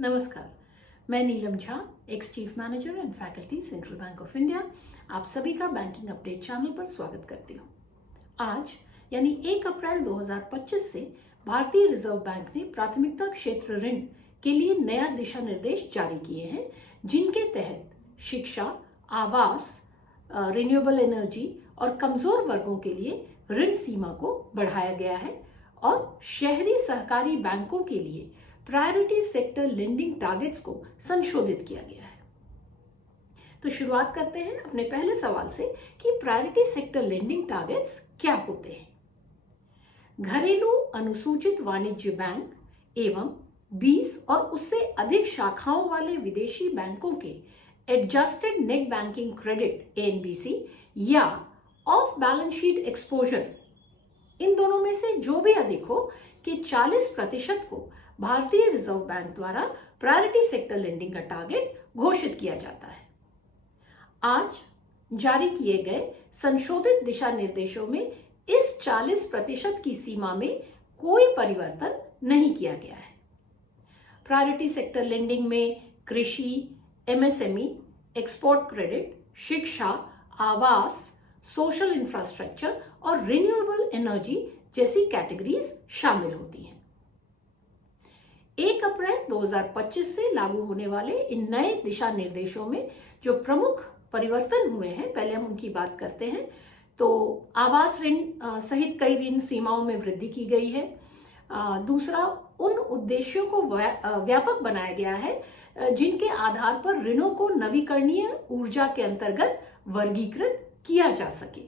नमस्कार, मैं Neelam Jha, ex chief manager and faculty central bank of India, आप सभी का बैंकिंग अपडेट चैनल पर स्वागत करती हूँ। आज यानी 1 अप्रैल 2025 से भारतीय रिजर्व बैंक ने प्राथमिकता क्षेत्र ऋण के लिए नया दिशा निर्देश जारी किए हैं, जिनके तहत शिक्षा, आवास, रिन्यूएबल एनर्जी और कमजोर वर्गों के लिए ऋण सीमा को बढ़ाया गया है और शहरी सहकारी बैंकों के लिए प्रायोरिटी सेक्टर लेंडिंग टारगेट्स को संशोधित किया गया है। तो शुरुआत करते हैं अपने पहले सवाल से कि प्रायोरिटी सेक्टर लेंडिंग टारगेट्स क्या होते हैं। घरेलू अनुसूचित वाणिज्य बैंक एवं 20 और उससे अधिक शाखाओं वाले विदेशी बैंकों के adjusted net banking credit (ANBC) या ऑफ बैलेंस शीट एक्सपोजर, इन दोनों में से जो भी अधिक हो के 40% को भारतीय रिजर्व बैंक द्वारा प्रायोरिटी सेक्टर लेंडिंग का टारगेट घोषित किया जाता है। आज जारी किए गए संशोधित दिशा निर्देशों में इस 40% की सीमा में कोई परिवर्तन नहीं किया गया है। प्रायोरिटी सेक्टर लेंडिंग में कृषि, MSME, एक्सपोर्ट क्रेडिट, शिक्षा, आवास, सोशल इंफ्रास्ट्रक्चर और रिन्यूएबल एनर्जी जैसी कैटेगरीज शामिल होती हैं। 1 अप्रैल 2025 से लागू होने वाले इन नए दिशा निर्देशों में जो प्रमुख परिवर्तन हुए हैं, पहले हम उनकी बात करते हैं। तो आवास ऋण सहित कई ऋण सीमाओं में वृद्धि की गई है। दूसरा, उन उद्देश्यों को व्यापक बनाया गया है जिनके आधार पर ऋणों को नवीकरणीय ऊर्जा के अंतर्गत वर्गीकृत किया जा सके।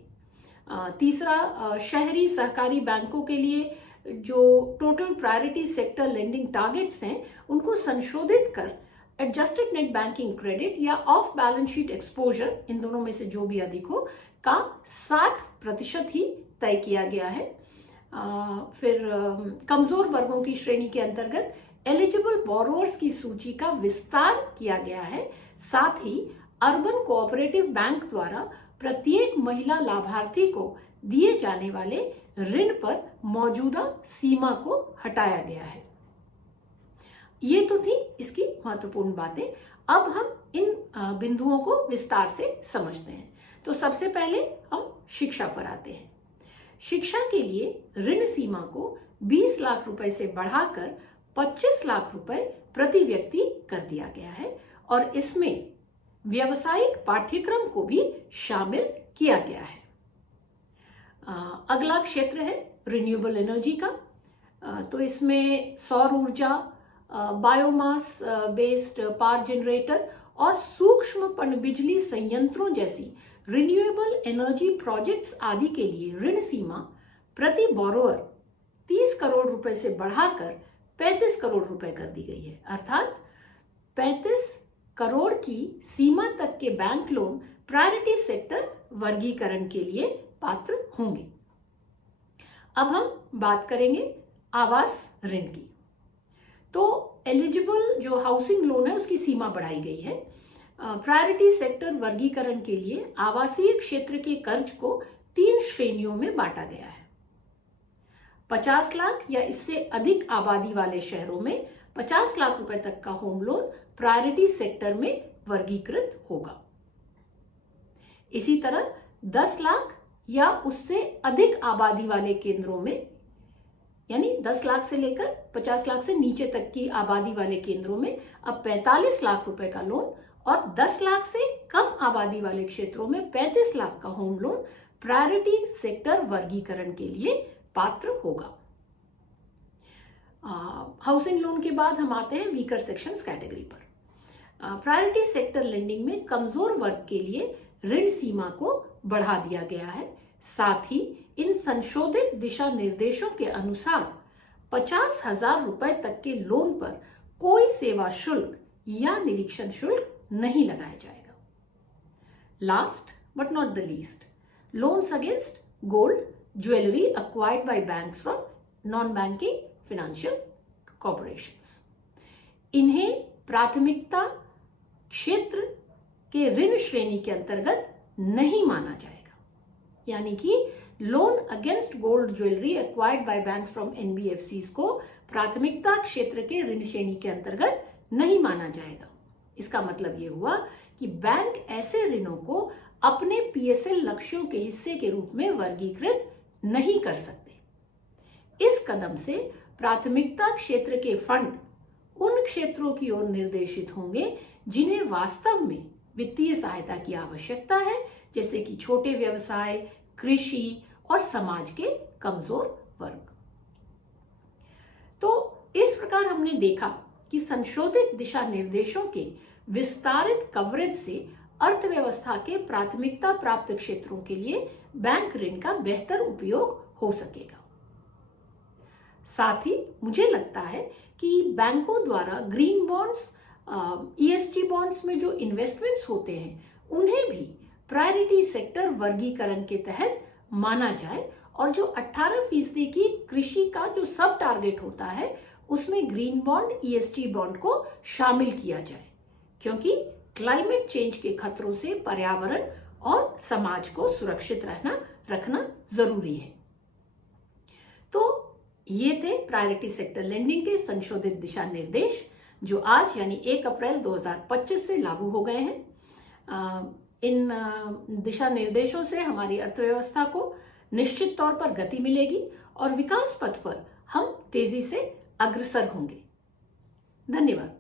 तीसरा, शहरी सहकारी बैंकों के लिए जो total priority sector lending targets हैं, उनको संशोधित कर एडजस्टेड नेट बैंकिंग क्रेडिट या ऑफ बैलेंस शीट एक्सपोजर, इन दोनों में से जो भी अधिक हो, का 60% ही तय किया गया है। फिर कमजोर वर्गों की श्रेणी के अंतर्गत एलिजिबल बोरोअर्स की सूची का विस्तार किया गया है। साथ ही अर्बन कोऑपरेटिव बैंक द्वारा प्रत्येक महिला लाभार्थी को दिए जाने वाले ऋण पर मौजूदा सीमा को हटाया गया है। ये तो थी इसकी महत्वपूर्ण बातें। अब हम इन बिंदुओं को विस्तार से समझते हैं। तो सबसे पहले हम शिक्षा पर आते हैं। शिक्षा के लिए ऋण सीमा को 20 लाख रुपए से बढ़ाकर 25 लाख रुपए प्रति व्यक्ति कर दिया गया है और इसमें व्यावसायिक पाठ्यक्रम को भी शामिल किया गया है। अगला क्षेत्र है रिन्यूएबल एनर्जी का। तो इसमें सौर ऊर्जा, बायोमास बेस्ड पावर जनरेटर और सूक्ष्म पनबिजली संयंत्रों जैसी रिन्यूएबल एनर्जी प्रोजेक्ट्स आदि के लिए ऋण सीमा प्रति बोरोअर 30 करोड़ रुपए से बढ़ाकर 35 करोड़ रुपए कर दी गई है। अर्थात 35 करोड़ की सीमा तक के बैंक लोन प्रायोरिटी सेक्टर वर्गीकरण के लिए पात्र होंगे। अब हम बात करेंगे आवास ऋण की। तो एलिजिबल जो हाउसिंग लोन है उसकी सीमा बढ़ाई गई है। प्रायोरिटी सेक्टर वर्गीकरण के लिए आवासीय क्षेत्र के कर्ज को 3 श्रेणियों में बांटा गया है। 50 लाख या इससे अधिक आबादी वाले शहरों में 50 लाख रुपए तक का होम लोन प्रायोरिटी सेक्टर में वर्गीकृत होगा। इसी तरह 10 लाख या उससे अधिक आबादी वाले केंद्रों में, यानी 10 लाख से लेकर 50 लाख से नीचे तक की आबादी वाले केंद्रों में अब 45 लाख रुपए का लोन और 10 लाख से कम आबादी वाले क्षेत्रों में 35 लाख का होम लोन प्रायोरिटी सेक्टर वर्गीकरण के लिए पात्र होगा। हाउसिंग लोन के बाद हम आते हैं वीकर सेक्शंस कैटेगरी पर। प्रायोरिटी सेक्टर लेंडिंग में कमजोर वर्ग के लिए ऋण सीमा को बढ़ा दिया गया है। साथ ही इन संशोधित दिशा निर्देशों के अनुसार 50,000 रुपए तक के लोन पर कोई सेवा शुल्क या निरीक्षण शुल्क नहीं लगाया जाएगा। Last but not the least, loans against gold jewellery acquired by banks from non-banking financial corporations, इन्हें प्राथमिकता क्षेत्र के ऋण श्रेणी के अंतर्गत नहीं माना जाएगा। यानी कि loan against gold jewellery acquired by bank from NBFCs को प्राथमिकता क्षेत्र के ऋण श्रेणी के अंतर्गत नहीं माना जाएगा। इसका मतलब ये हुआ कि बैंक ऐसे ऋणों को अपने पीएसएल लक्ष्यों के हिस्से के रूप में वर्गीकृत नहीं कर सकते। इस कदम से प्राथमिकता क्षेत्र के फंड उन क्षेत्रों की ओर निर्देशित होंगे जिन्हें वास्तव में वित्तीय सहायता की आवश्यकता है, जैसे कि छोटे व्यवसाय, कृषि और समाज के कमजोर वर्ग। तो इस प्रकार हमने देखा कि संशोधित दिशा निर्देशों के विस्तारित कवरेज से अर्थव्यवस्था के प्राथमिकता प्राप्त क्षेत्रों के लिए बैंक ऋण का बेहतर उपयोग हो सकेगा। साथ ही मुझे लगता है कि बैंकों द्वारा ग्रीन बॉन्ड्स, ईएसजी बॉन्ड्स में जो इन्वेस्टमेंट्स होते हैं उन्हें भी प्रायोरिटी सेक्टर वर्गीकरण के तहत माना जाए और जो 18% की कृषि का जो सब टारगेट होता है उसमें ग्रीन बॉन्ड, ईएसजी बॉन्ड को शामिल किया जाए, क्योंकि क्लाइमेट चेंज के खतरों से पर्यावरण और समाज को सुरक्षित रखना जरूरी है। तो ये थे प्रायोरिटी सेक्टर लेंडिंग के संशोधित दिशा निर्देश जो आज यानी 1 अप्रैल 2025 से लागू हो गए हैं। इन दिशा निर्देशों से हमारी अर्थव्यवस्था को निश्चित तौर पर गति मिलेगी और विकास पथ पर हम तेजी से अग्रसर होंगे। धन्यवाद।